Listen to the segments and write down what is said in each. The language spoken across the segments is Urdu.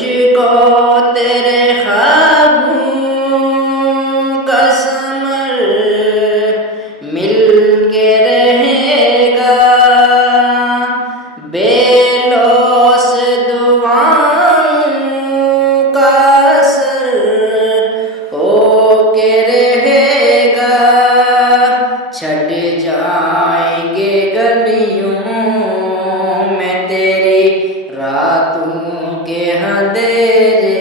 تجھ کو تیرے خوابوں کا ثمر مل کے رہے گا، بے لوث دعاؤں کا اثر ہو کے رہے گا، چھٹ جائیں گے گلیوں میں تیری راتوں کے اندھیرے،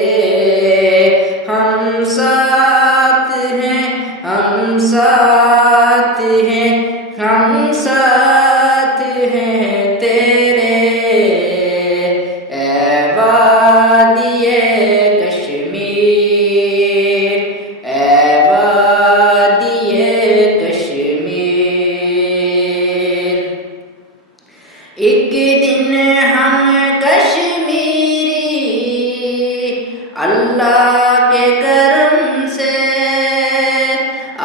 ہم ساتھ ہیں، ہم ساتھ ہیں، ہم ساتھ ہیں تیرے، اے وادی کشمیر، اے وادی کشمیر۔ ایک دن ہم کشمیری اللہ کے کرم سے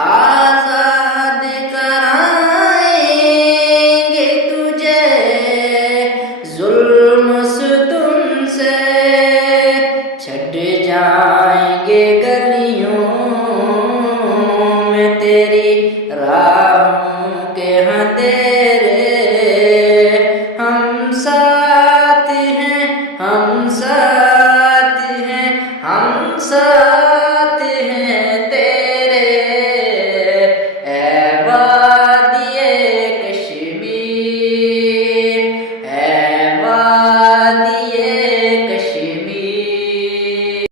آزاد کرائیں گے تجھے، ظلم و ستم سے چھٹ جا